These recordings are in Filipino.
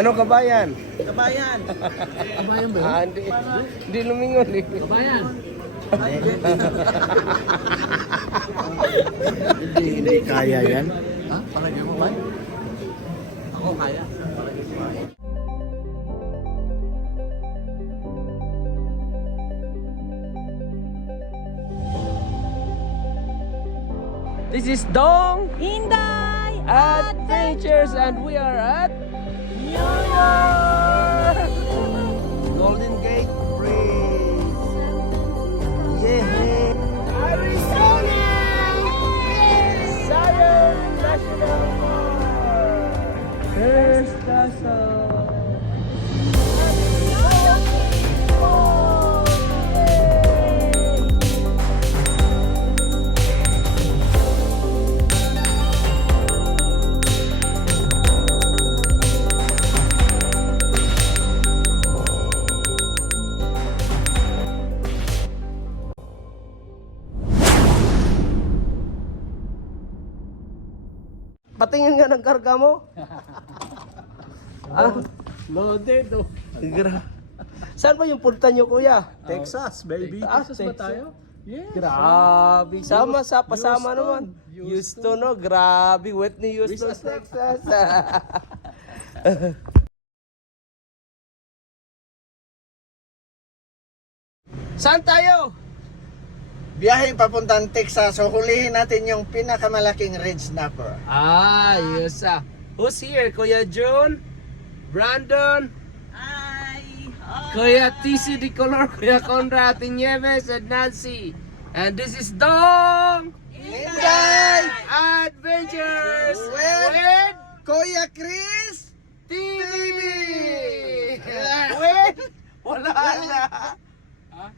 Ano kabayan? Kabayan. Kabayan ba yun? Hindi lumingon eh. Kabayan. Hindi kaya yan. Ha? Palagay mo ba? Ako kaya. This is Dong Hinday Adventures and we are at New York! Golden Gate Bridge. Yeah! Arizona! Southern National Park! First Castle! Patingin nga ng karga mo. Loaded oh. Saan ba yung punta nyo, kuya? Texas, baby. Texas Texas ba tayo? Yes. Grabe. Sama sa pasama naman. Houston, no? Grabe. Whitney Houston, Texas. Saan tayo? Biyahe papuntang Texas. So hulihin natin yung pinakamalaking red snapper. Yes. Who's here? Kuya June? Brandon? Kuya TC Di Color, Kuya Conrad, Nieves, and Nancy. And this is Dong Hinday Adventures with Kuya Chris TV! Yeah. Wait! Wala na! With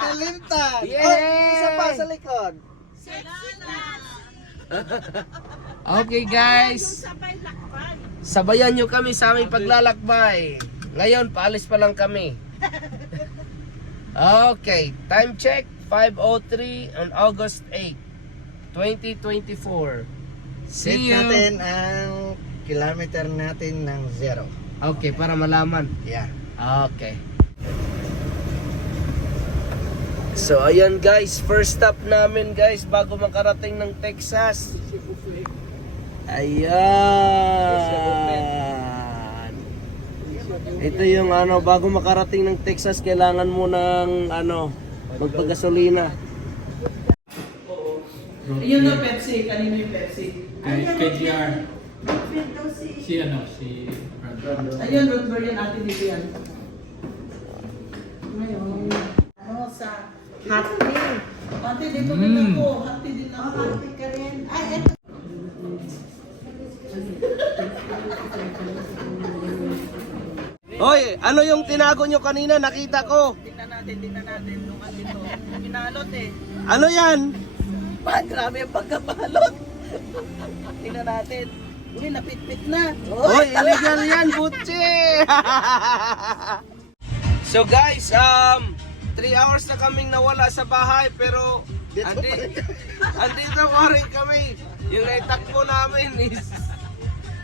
Nalimtan. Yay! Oh, isa pa sa likod. Okay guys, sabayan nyo kami sa aming paglalakbay. Ngayon, paalis pa lang kami. Okay, time check, 5:03 on August 8, 2024. Set See you! natin ang kilometer natin ng 0. Okay, para malaman. Yeah. Okay. So ayan guys, first stop namin guys bago makarating ng Texas. Ayan. Ito yung bago makarating ng Texas kailangan mo ng magpagasolina. Yun yung Pepsi, kanino yung Pepsi? Kay GR. Si Brandon. Ayun, root beer yan, ate dito yan. Ngayon, sa hati. Ate, dito din ako. Hati din ako. Hati ka rin. Ay, eto. Hoy, ano yung tinago nyo kanina? Nakita ko. Tingnan natin nung andito. Pinalot eh. Ano yan? Grabe yung pagkapalot. Tingnan natin. Uy, napitpit na. Hoy, illegal yan, butche! So guys, 3 hours na kaming nawala sa bahay pero andito pa rin kami. Yung naitakbo namin is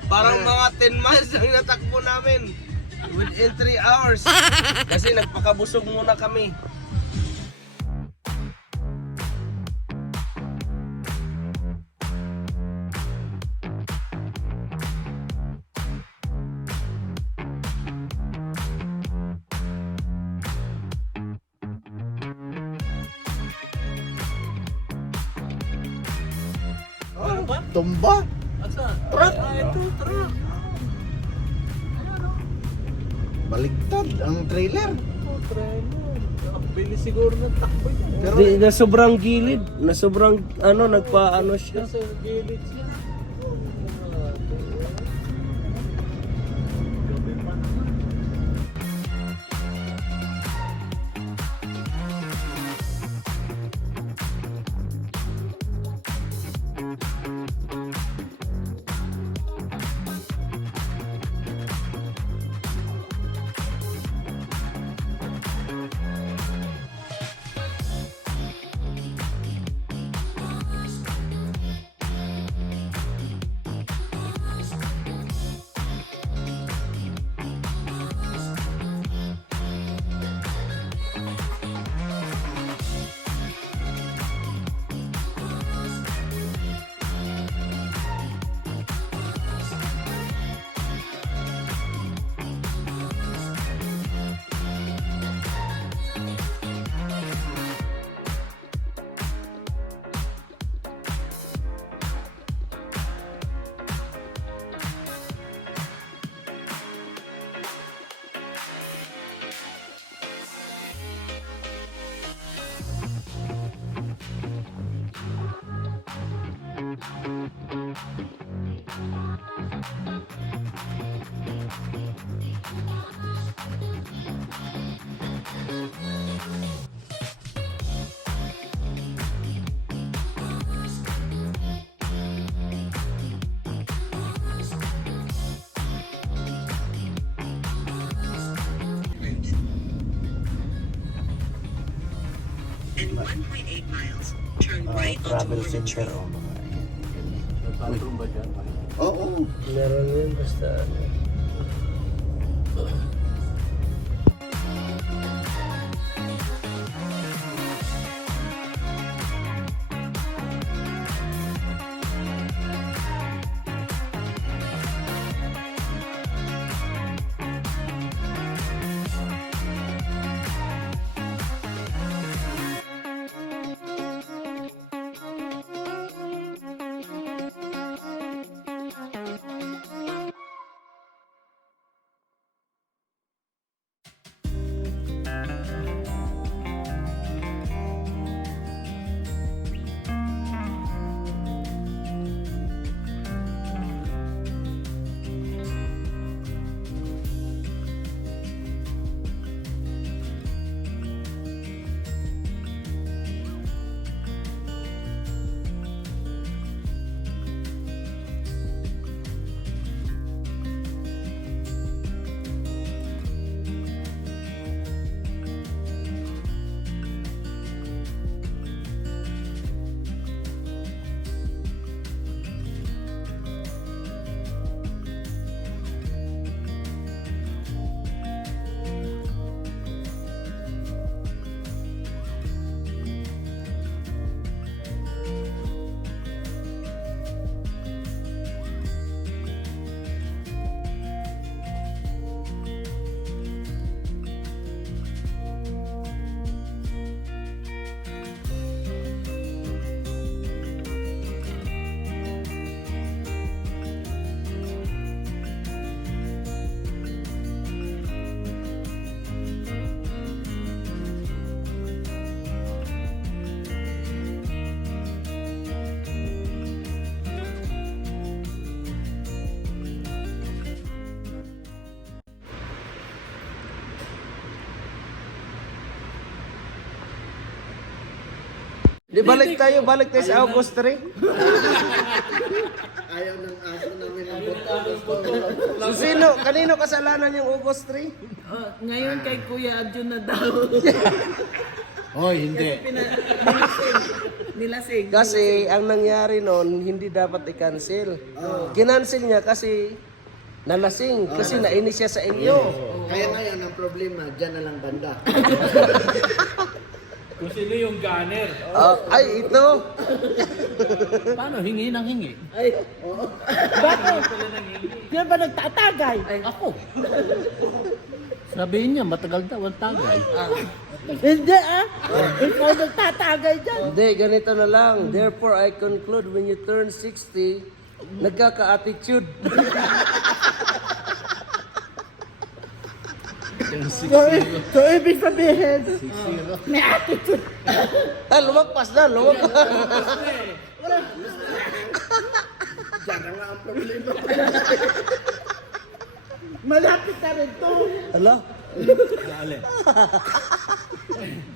parang mga 10 miles lang natakbo namin within 3 hours. Kasi nagpakabusog muna kami. Tumba. Truck. Ito, truck. Baligtad ang trailer. Ang bilis siguro ng takbo niya. Pero Na sobrang gilid, na sobrang nagpaano siya. Sa gilid siya. and 1.8 miles. Turn right onto Travel Orange center. Road. Nagtatrong ba dyan? Oo. Meron yun, basta ano. Di balik tayo sa August 3. Ayaw ng aso namin ang boto. So sino, kanino kasalanan yung August 3? Ngayon kay Kuya Adjun na daw. Hoy, hindi. Nilasing. Kasi ang nangyari noon, hindi dapat i-cancel. Kinancel niya kasi nalasing, kasi nainis siya sa inyo. Kaya ngayon ang problema, dyan na lang banda. Kung sino yung gunner. Ay, ito. Paano? Hingi ng hingi. Ay, bakit? Yan ba nagtatagay? Ako. Sabihin niya, matagal daw ang tagay. Hindi Ikaw nagtatagay dyan. Hindi, ganito na lang. Therefore, I conclude when you turn 60, nagkaka-attitude. So, ibig sabihin, may attitude. Lumagpas na, lumagpas. Dyan na nga ang problema. Malapit na rin to. Hala? Alin?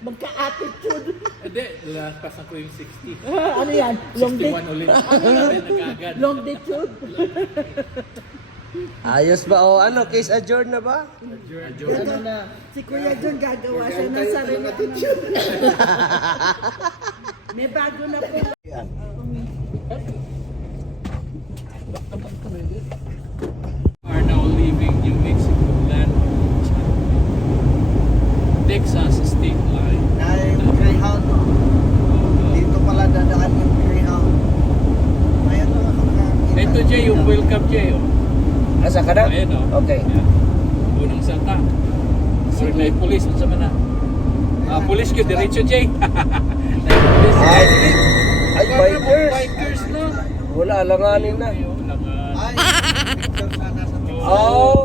Magka-attitude. Hindi, lampasan ko yung 60. Ano yan? Long 61 ulit. Nagagad. longitude. Ayos ba? O ano, case adjourned na ba? Ano na? Si Kuya John gagawa siya ng sarili. May bago na po. Are now leaving New Mexico land Texas state line. Ay, Greyhound. Dito pala dadaan yung Greyhound. Ayan na makakakita. Ito Jay, yung welcome Jay. Oh. Asa ka na? Ayan oh. Okay. Yeah. Unang salta. Or na police, unsa man na? Police ko, diretso Jay. Ay, bikers. Bikers no? Wala, alanganin na. Ay, picture sana sa picture. Oh.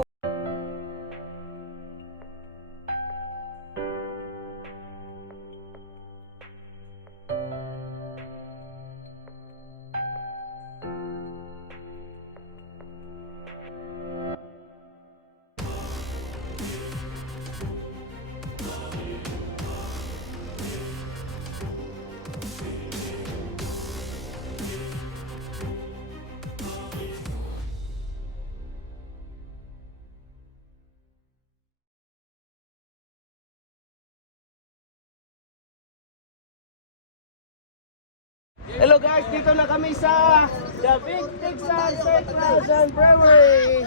Hello guys, dito na kami sa The Big Texas Cypress and Brewery.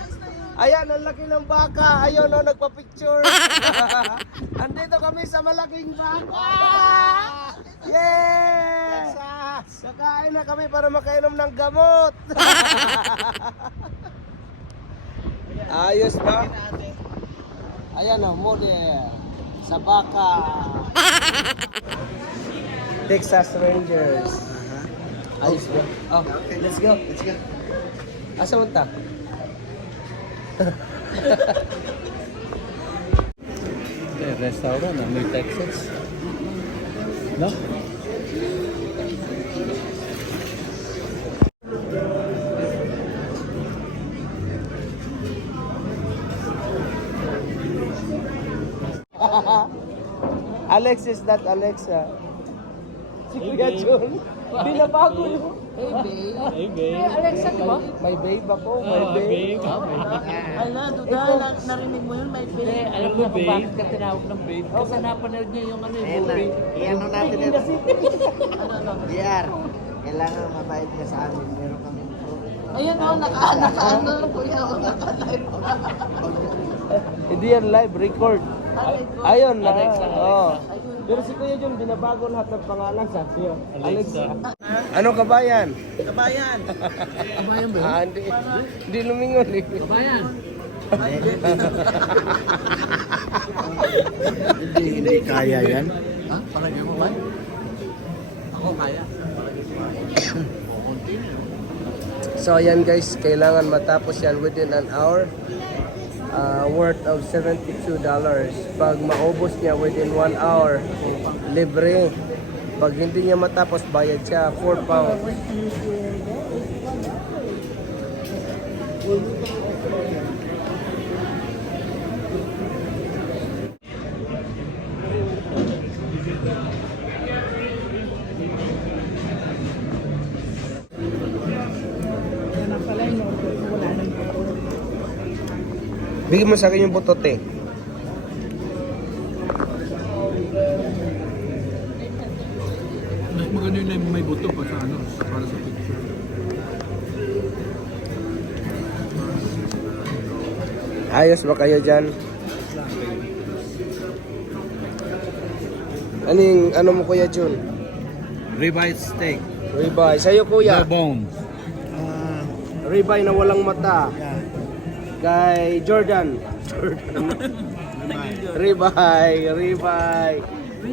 Ayan, ang laki ng baka. Ayun, oh, nagpa-picture. Andito kami sa malaking baka. Yeah! Kakain na kami para makainom ng gamot. Ayos ba? Ayan o, model. Sa baka. Texas Rangers. Ayos ba? Oh, let's go. Let's go. Asa mo ta? Restaurant, may Texas. No? Alexis, not Alexa. Si Kuya Jun. Binabago yun. Hey, babe. Alexa, di ba? May babe ako, may babe. Ala, duda, narinig mo yun, may Hindi, babe. alam mo kung bakit ka tinawag ng babe? Kasi napanood niya yung ano yung movie. Iyan natin ito. Ano, JR, kailangan mabait ka sa amin. Meron kami Ayan o, naka-ano, kuya, o naka-live pa. Hindi yan live, record. Ayun na. Alexa, Oh. Pero si Kuya Jun, binabago lahat ng pangalan sa siya. Alexa. Ano kabayan? Kabayan. Kabayan ba? Ah, hindi lumingon eh. Kabayan. Hindi kaya yan. Ha? Palagay mo ba? Ako kaya. So ayan guys, kailangan matapos yan within an hour. Worth of $72. Pag maubos niya within 1 hour, libre. Pag hindi niya matapos, bayad siya 4 pounds. Bigyan mo sa akin yung butot eh. Mas maganda yun na may buto pa sa ano, para sa picture. Ayos ba kayo dyan? Ano mo Kuya Jun? Ribeye steak. Ribeye. Sa'yo Kuya? bones. Ribeye na walang mata. Yan. Kay Jordan. Ribeye. Ribeye.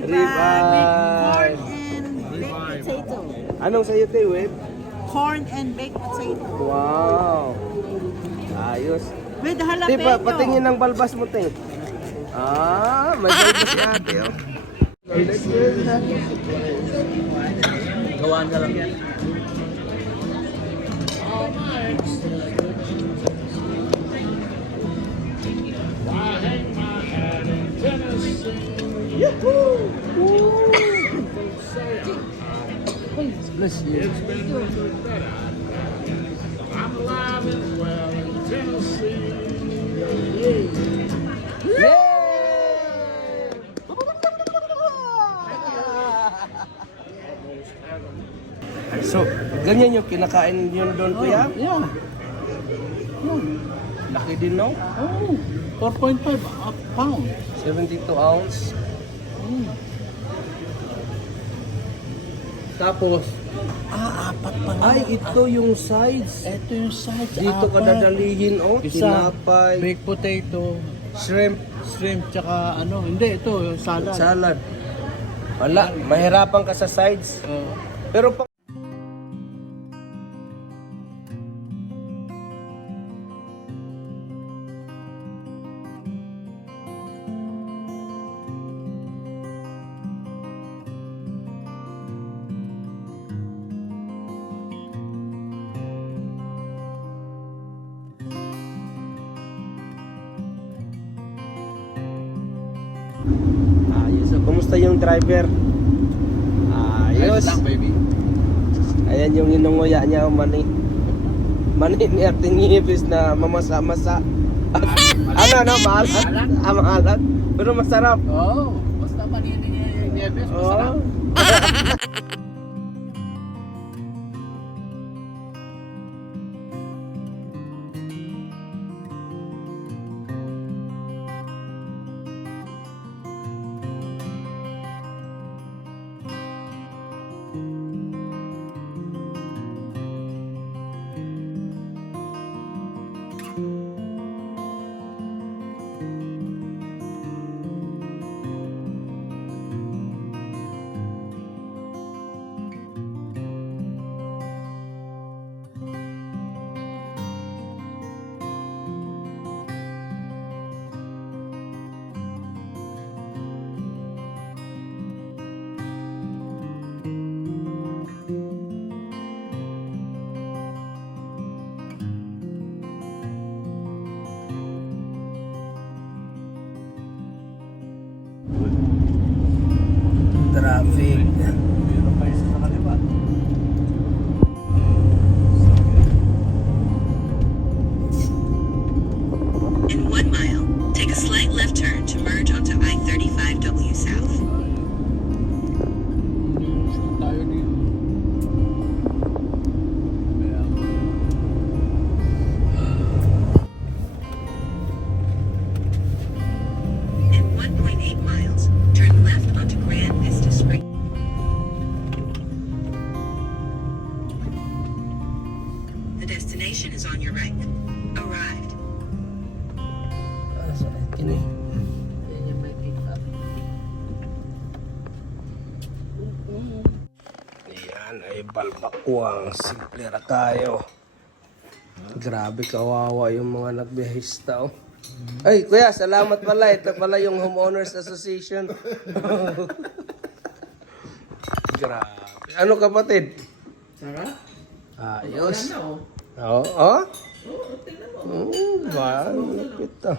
Ribeye. Baked potato. Anong sa'yo tayo, Web? Corn and baked potato. Wow. Ayos. With Di jalapeno. pa, patingin ng balbas mo, te. Ah, may balbas si ate, oh. Gawaan ka lang yan. Bless you. So, ganyan yung kinakain yun doon, Kuya? Yeah. Laki din, no? Oh, 4.5 a pound. 72 ounce. Tapos, Apat pa Ay, ito yung sides. ito yung sides. Dito ka dadalihin, oh. Isa, Tinapay, baked potato, shrimp, shrimp, tsaka ano, hindi, ito, yung salad. salad. Wala, mahirapan ka sa sides. Pero pag ayos. So, kumusta yung driver? Ayos. baby. Ayan yung inunguya niya, oh, mani. Mani ni ating ngipis na mamasa-masa. Ano, maalat? Maalat. Pero masarap. Oh, basta paninin niya yung diabetes, masarap. Oh. traffic. Meron pa isa sa kaliwa. In 1 mile, take a slight left turn to merge onto I-35W South. Tayo dito. In 1.8 miles, turn left onto Grand Vista Spring. The destination is on your right. Arrived. Kini. Yan ay balbakwang simple ra kayo. Grabe kawawa yung mga nagbihista oh. Ay, kuya, salamat pala. Ito pala yung Homeowners Association. Grabe. Ano kapatid? Sarap. Ayos. Ano? Oo. Oh? Oo, tingnan mo. Ba, lupit ah.